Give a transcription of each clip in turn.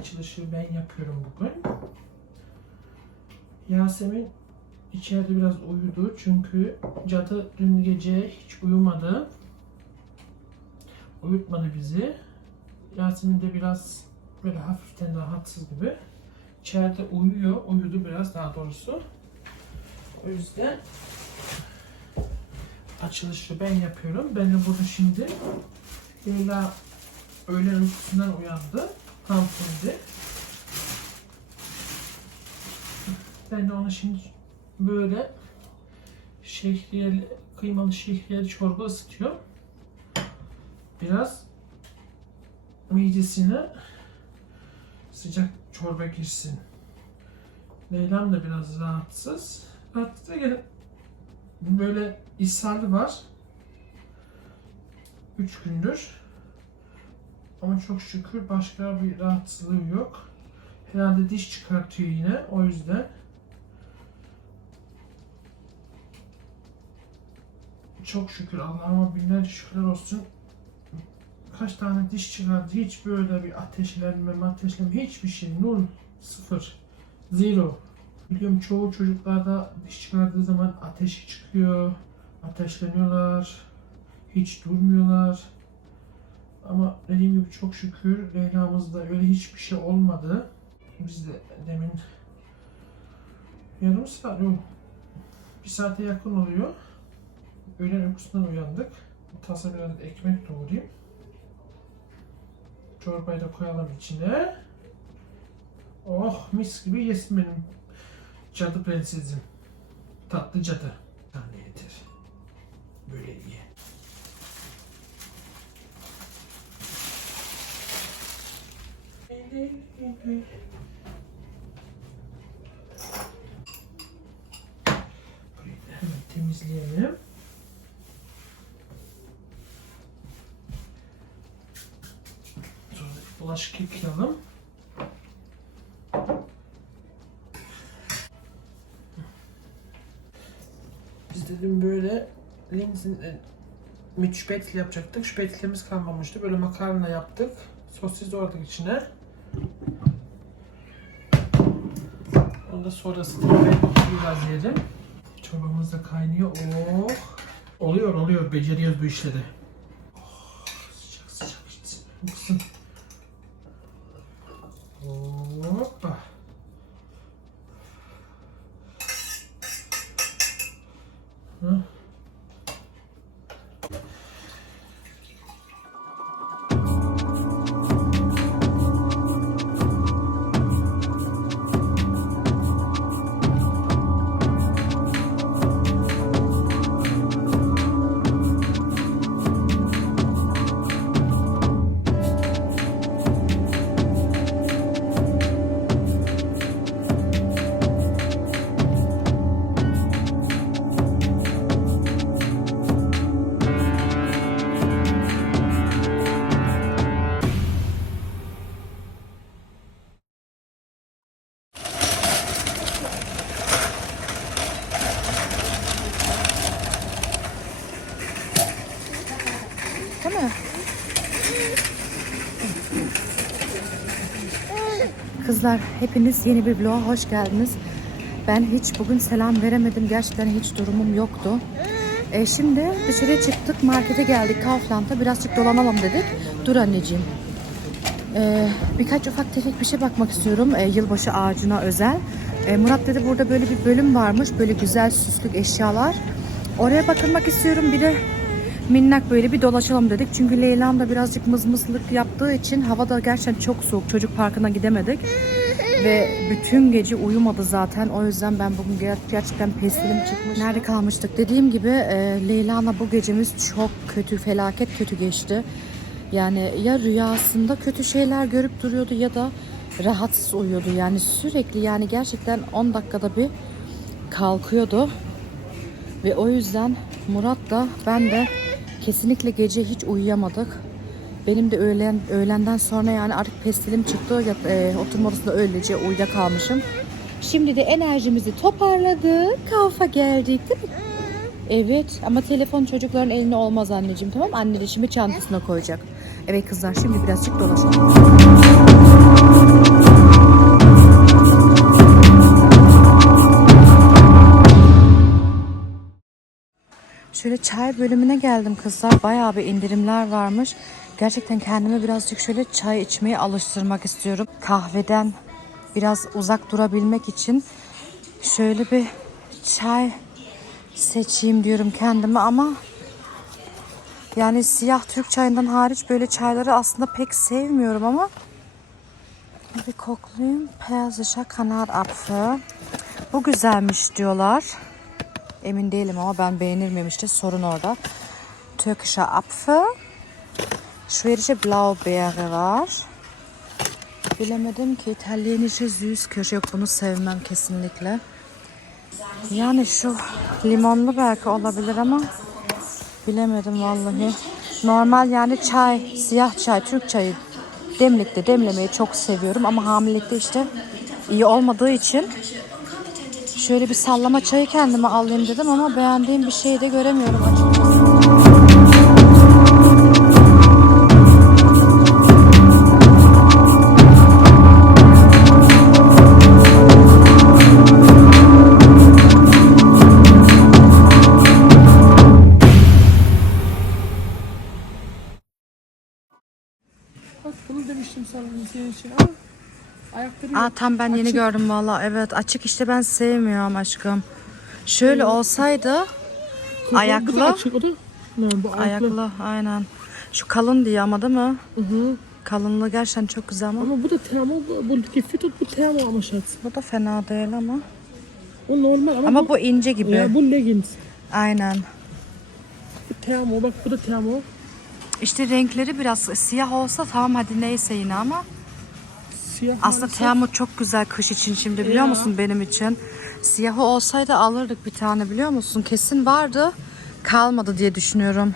açılışı ben yapıyorum bugün. Yasemin içeride biraz uyudu çünkü cadı dün gece hiç uyumadı. Uyutmadı bizi. Yasemin de biraz böyle hafiften rahatsız gibi. İçeride uyuyor, uyudu biraz daha doğrusu. O yüzden açılışı ben yapıyorum. Ben de burada şimdi Leyla öğlen uykusundan uyandı. Tam şimdi. Ben de ona şimdi böyle şehriyeli, kıymalı şehriyeli çorba ısıtıyorum. Biraz midesine sıcak çorba girsin. Leyla'm da biraz rahatsız. Rahatsız da gene böyle ishali var. Üç gündür. Ama çok şükür başka bir rahatsızlığı yok. Herhalde diş çıkartıyor yine. O yüzden çok şükür Allah'ıma binlerce şükürler olsun. Kaç tane diş çıkardı. Hiç böyle bir ateşlenme, ateşlenme hiçbir şey. Nul, sıfır, zero. Biliyorum çoğu çocuklarda diş çıkardığı zaman ateşi çıkıyor. Ateşleniyorlar. Hiç durmuyorlar. Ama dediğim gibi çok şükür Leyla'mızda öyle hiçbir şey olmadı. Biz de demin yarım saat yok. Bir saate yakın oluyor. Öğlen uykusundan uyandık. Tasa biraz ekmek doğrayayım. Çorbayı da koyalım içine. Oh mis gibi yesin benim cadı prensesim. Tatlı cadı. Tane yeter. Böyle iyi. Burayı da hemen temizleyelim. Sonra bulaşık yıkayalım. Biz dedim böyle linzin e, şüphetli yapacaktık. Şüphetliğimiz kalmamıştı. Böyle makarna yaptık. Sosis doğradık içine. Da sonrasında ben biraz yedim. Çorbamız da kaynıyor. Oh. Oluyor oluyor. Beceriyoruz bu işleri. Oh, sıcak sıcak. Mısın? Hoppa. Değil mi? Kızlar hepiniz yeni bir vloga hoş geldiniz. Ben hiç bugün selam veremedim. Gerçekten hiç durumum yoktu. E, şimdi dışarıya çıktık. Markete geldik. Kaufland'da birazcık dolanalım dedik. Dur anneciğim. E, birkaç ufak tefek bir şey bakmak istiyorum. E, yılbaşı ağacına özel. E, Murat dedi burada böyle bir bölüm varmış. Böyle güzel süslük eşyalar. Oraya bakılmak istiyorum. Bir de minnak böyle bir dolaşalım dedik. Çünkü Leyla'm da birazcık mızmızlık yaptığı için hava da gerçekten çok soğuk. Çocuk parkına gidemedik. Ve bütün gece uyumadı zaten. O yüzden ben bugün ger- gerçekten pestilim çıkmış. Nerede kalmıştık? Dediğim gibi e, Leyla'na bu gecemiz çok kötü, felaket kötü geçti. Yani ya rüyasında kötü şeyler görüp duruyordu ya da rahatsız uyuyordu. Yani sürekli yani gerçekten 10 dakikada bir kalkıyordu. Ve o yüzden Murat da ben de kesinlikle gece hiç uyuyamadık. Benim de öğlen öğlenden sonra yani artık pestilim çıktı. E, oturma odasında öylece uyuyakalmışım. Şimdi de enerjimizi toparladık. Kalfa geldik değil mi? Evet ama telefon çocukların eline olmaz anneciğim tamam? Anne de şimdi çantasına koyacak. Evet kızlar şimdi birazcık dolaşalım. Çay bölümüne geldim kızlar. Bayağı bir indirimler varmış. Gerçekten kendime birazcık şöyle çay içmeye alıştırmak istiyorum. Kahveden biraz uzak durabilmek için şöyle bir çay seçeyim diyorum kendime ama yani siyah Türk çayından hariç böyle çayları aslında pek sevmiyorum ama bir koklayayım. Persischer Kanarapfel. Bu güzelmiş diyorlar. Emin değilim ama ben beğenir miyim işte sorun orada. Türkischer Apfel. Schwedische Blaubeere var. Bilemedim ki İtalyanische Süßkirsche yok bunu sevmem kesinlikle. Yani şu limonlu belki olabilir ama bilemedim vallahi. Normal yani çay, siyah çay, Türk çayı demlikte demlemeyi çok seviyorum ama hamilelikte işte iyi olmadığı için şöyle bir sallama çayı kendime alayım dedim ama beğendiğim bir şey de göremiyorum açıkçası. Aa tam ben yeni Açık. gördüm valla. Evet açık işte ben sevmiyorum aşkım. Şöyle olsaydı Bu da ayaklı. açık, o da ne bu ayaklı. ayaklı aynen. Şu kalın diye ama değil mi? Hı hı. Kalınlığı gerçekten çok güzel ama Ama bu da termo, bu, bu gefüttert bu termo ama Schatz. bu da fena değil ama. O normal ama, Ama bu ince gibi. ya bu leggings. Aynen. Bu termo bak bu da termo. İşte renkleri biraz siyah olsa tamam hadi neyse yine ama Siyah aslında maalesef. çok güzel kış için şimdi biliyor Ya. musun benim için. Siyahı olsaydı alırdık bir tane biliyor musun? Kesin vardı. Kalmadı diye düşünüyorum.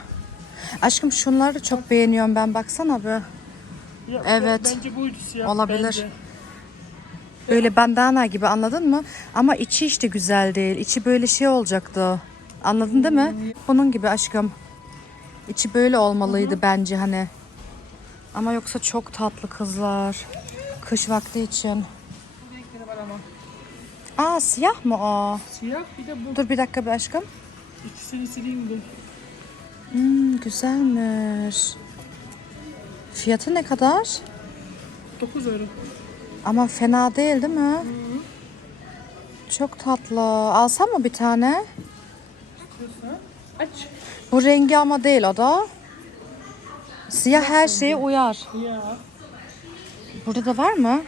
Aşkım şunları da çok beğeniyorum ben baksana bir. Ya, Evet. Bence buydu siyah. Olabilir. Bence. Böyle bandana gibi anladın mı? Ama içi işte güzel değil. İçi böyle şey olacaktı. Anladın değil mi? Bunun gibi aşkım. İçi böyle olmalıydı bence hani. Ama yoksa çok tatlı kızlar. Kış vakti için. Renkleri var ama. Aa siyah mı o? Siyah bir de bu. Dur bir dakika bir aşkım. İkisini sileyim de. Hmm, güzelmiş. Fiyatı ne kadar? 9 euro. Ama fena değil değil mi? Çok tatlı. Alsam mı bir tane? Aç. Bu rengi ama değil o da. Siyah her şeye uyar. Ya. Burada da var mı?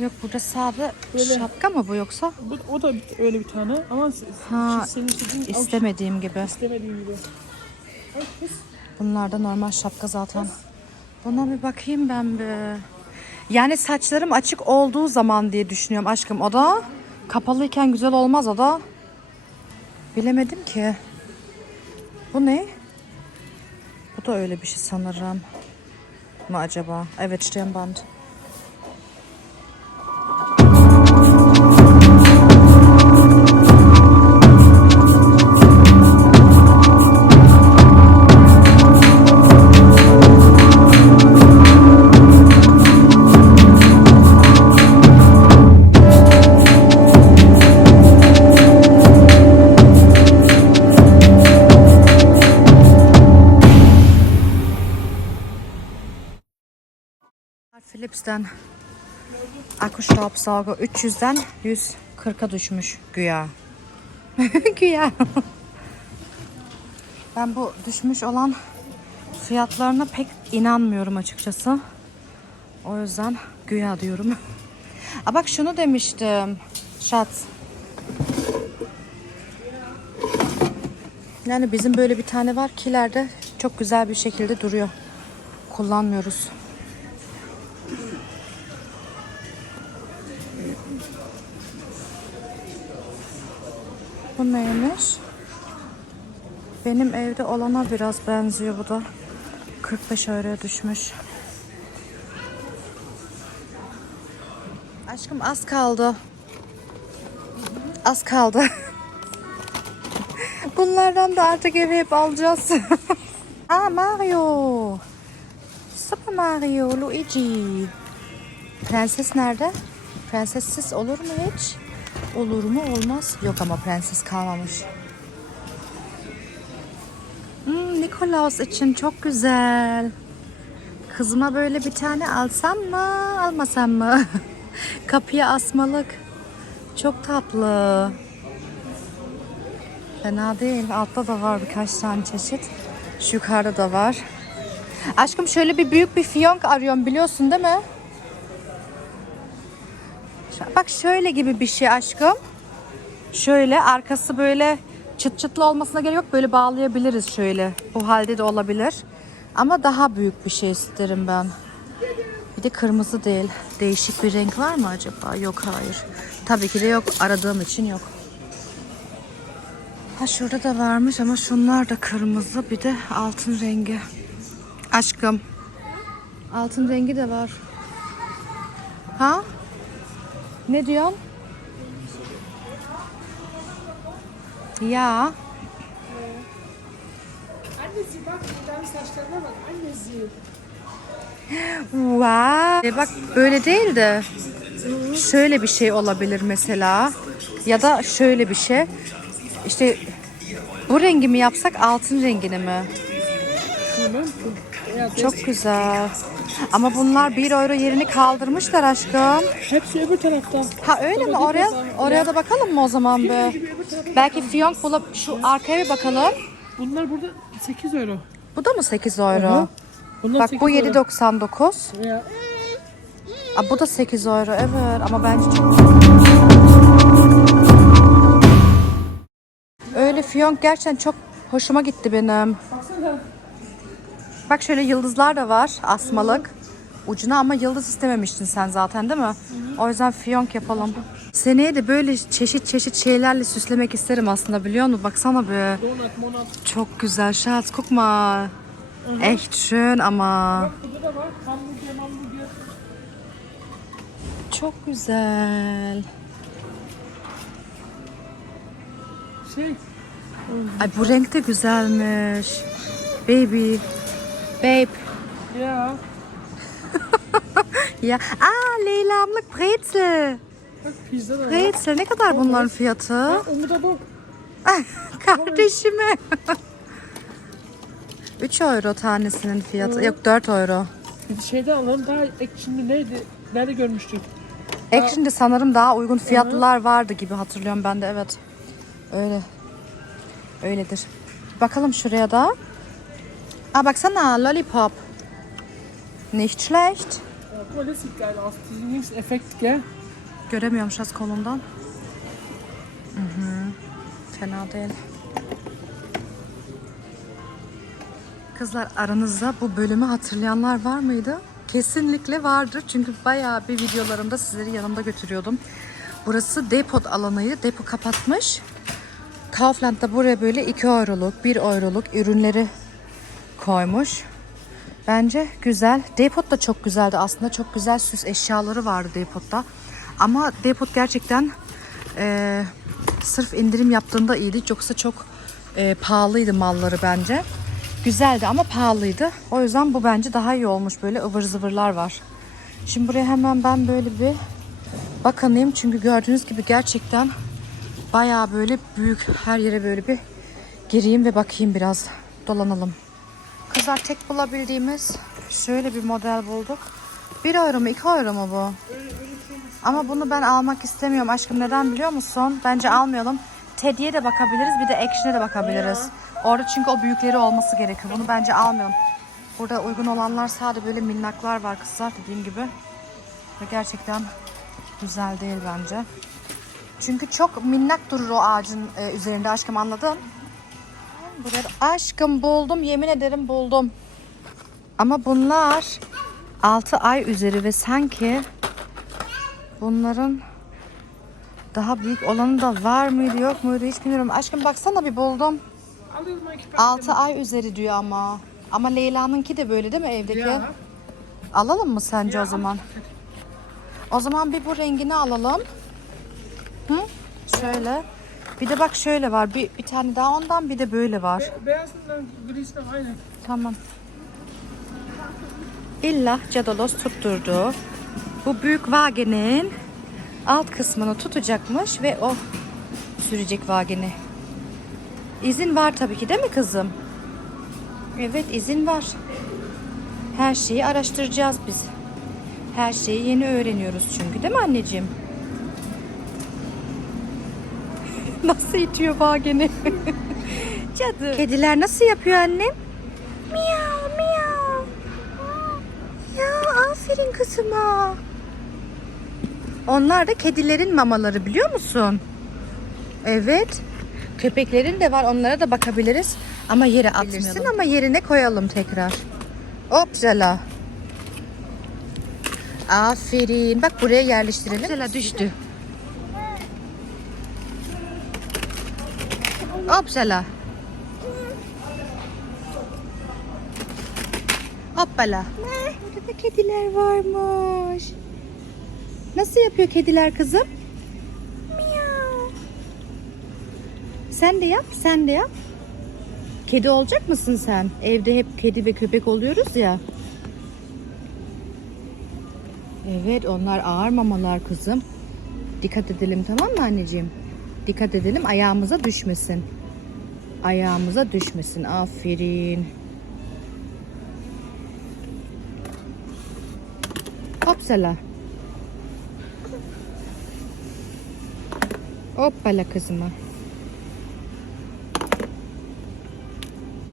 Yok burada sade Böyle. şapka mı bu yoksa? Bu, o da bir, öyle bir tane ama s- Ha, senin istediğin al, İstemediğim gibi. istemediğin gibi. Kız. Bunlar da normal şapka zaten. Buna bir bakayım ben bir. Yani saçlarım açık olduğu zaman diye düşünüyorum aşkım. O da kapalıyken güzel olmaz o da. Bilemedim ki. Bu ne? Bu da öyle bir şey sanırım. Mı acaba? Evet Stirnband. Philips'ten akkustaubsauger 300'den 140'a düşmüş güya. güya. ben bu düşmüş olan fiyatlarına pek inanmıyorum açıkçası. O yüzden güya diyorum. Aa bak şunu demiştim. Schatz. Yani bizim böyle bir tane var kilerde çok güzel bir şekilde duruyor. Kullanmıyoruz. Bu neymiş? Benim evde olana biraz benziyor bu da. 45 euroya düşmüş. Aşkım az kaldı. Az kaldı. Bunlardan da artık eve hep alacağız. Aa Mario. Super Mario, Luigi. Prenses nerede? Prensessiz olur mu hiç? Olur mu? Olmaz. Yok ama prenses kalmamış. Nikolaus için çok güzel. Kızıma böyle bir tane alsam mı, almasam mı? Kapıya asmalık. Çok tatlı. Fena değil. Altta da var birkaç tane çeşit. Şu yukarıda da var. Aşkım şöyle bir büyük bir fiyonk arıyorum biliyorsun değil mi? Bak şöyle gibi bir şey aşkım. Şöyle arkası böyle çıt çıtlı olmasına gerek yok. Böyle bağlayabiliriz şöyle. Bu halde de olabilir. Ama daha büyük bir şey isterim ben. Bir de kırmızı değil. Değişik bir renk var mı acaba? Yok hayır. Tabii ki de yok. Aradığım için yok. Ha şurada da varmış ama şunlar da kırmızı. Bir de altın rengi. Aşkım. Altın rengi de var. Ha? Ne diyorsun? Ya. Annesi bak buradan saçlarına bak annesi. Wow. Bak böyle değil de şöyle bir şey olabilir mesela. Ya da şöyle bir şey. İşte bu rengi mi yapsak altın rengini mi? Ya Çok güzel. Ama bunlar 1 euro yerini kaldırmışlar aşkım. hepsi öbür tarafta. Ha öyle mi? Oraya oraya da bakalım mı o zaman tarafa. Belki fiyonk bulup şu arkaya bir bakalım. Bunlar burada 8 euro. Bu da mı 8 euro? Bunlar Bak 8 bu euro. 7.99. Ya, Aa, bu da 8 euro evet ama bence çok Öyle fiyonk gerçekten çok hoşuma gitti benim. baksana. Bak şöyle yıldızlar da var asmalık. Ucuna ama yıldız istememiştin sen zaten değil mi? O yüzden fiyonk yapalım. Seneye de böyle çeşit çeşit şeylerle süslemek isterim aslında biliyor musun? Baksana be. Donat, monat. Çok güzel. Schatz guck mal. Echt schön ama. Bak burada da var. Hamburger, hamburger. Çok güzel. Şey, Ay bu renk de güzelmiş. Baby. Babe. ya. Ya. Aa Leyla'mlık pretzel. Bak pizza da var. Pretzel ne kadar bunların fiyatı? Onu da bu. Kardeşime. 3 euro tanesinin fiyatı. Yok 4 euro. Bir şeyden alalım daha şimdi neydi? Nerede görmüştük? Action'de sanırım daha uygun fiyatlılar vardı gibi hatırlıyorum ben de evet. Öyle. Öyledir. Bakalım şuraya da. Aa baksana lollipop. Nicht schlecht. Das sieht geil aus. Diesen links Effekt, gell? Göremiyorum şaz kolundan. Hı hı. Fena değil. Kızlar aranızda bu bölümü hatırlayanlar var mıydı? Kesinlikle vardır. Çünkü bayağı bir videolarımda sizleri yanımda götürüyordum. Burası depot alanıydı. Depo kapatmış. Kaufland'da buraya böyle 2 euroluk, 1 euroluk ürünleri koymuş. Bence güzel. Depot da çok güzeldi aslında. Çok güzel süs eşyaları vardı Depot'ta. Ama Depot gerçekten eee, sırf indirim yaptığında iyiydi. Yoksa çok eee, pahalıydı malları bence. Güzeldi ama pahalıydı. O yüzden bu bence daha iyi olmuş. Böyle ıvır zıvırlar var. Şimdi buraya hemen ben böyle bir bakınayım. Çünkü gördüğünüz gibi gerçekten bayağı böyle büyük. Her yere böyle bir gireyim ve bakayım biraz. Dolanalım. Kızlar tek bulabildiğimiz şöyle bir model bulduk. 1 euro mu 2 euro mu bu? Ama bunu ben almak istemiyorum aşkım. Neden biliyor musun? Bence almayalım. Teddy'ye de bakabiliriz bir de Action'e de bakabiliriz. Orada çünkü o büyükleri olması gerekiyor. Bunu bence almayalım. Burada uygun olanlar sadece böyle minnaklar var kızlar dediğim gibi. Ve gerçekten güzel değil bence. Çünkü çok minnak durur o ağacın e, üzerinde aşkım anladın? Buraya da- aşkım buldum yemin ederim buldum. Ama bunlar 6 ay üzeri ve sanki bunların daha büyük olanı da var mıydı yok muydu hiç bilmiyorum. Aşkım baksana bir buldum. Alıyoruz mal iki 6 ay üzeri diyor ama. Ama Leyla'nınki de böyle değil mi evdeki? Ya. Alalım mı sence o zaman? O zaman bir bu rengini alalım. Hı? Şöyle. Bir de bak şöyle var. Bir, bir tane daha ondan bir de böyle var. Be- Beyazından grisinden aynı. Tamam. İlla Cadalos tutturdu. Bu büyük vagenin alt kısmını tutacakmış ve o sürecek vageni. İzin var tabii ki değil mi kızım? Evet izin var. Her şeyi araştıracağız biz. Her şeyi yeni öğreniyoruz çünkü değil mi anneciğim? Nasıl itiyor vageni? Cadı. Kediler nasıl yapıyor annem? Miyav miyav. Ya aferin kızıma. Onlar da kedilerin mamaları biliyor musun? Evet. Köpeklerin de var onlara da bakabiliriz. Ama yere atmayalım. ama yerine koyalım tekrar. Opsala. Aferin. Bak buraya yerleştirelim. Opsala düştü. Opsala. Hoppala. Burada da kediler varmış. Nasıl yapıyor kediler kızım? Miyav. Sen de yap, sen de yap. Kedi olacak mısın sen? Evde hep kedi ve köpek oluyoruz ya. Evet, onlar ağır mamalar kızım. Dikkat edelim tamam mı anneciğim? Dikkat edelim ayağımıza düşmesin. Ayağımıza düşmesin. Aferin. Hopsala. Hoppala kızıma.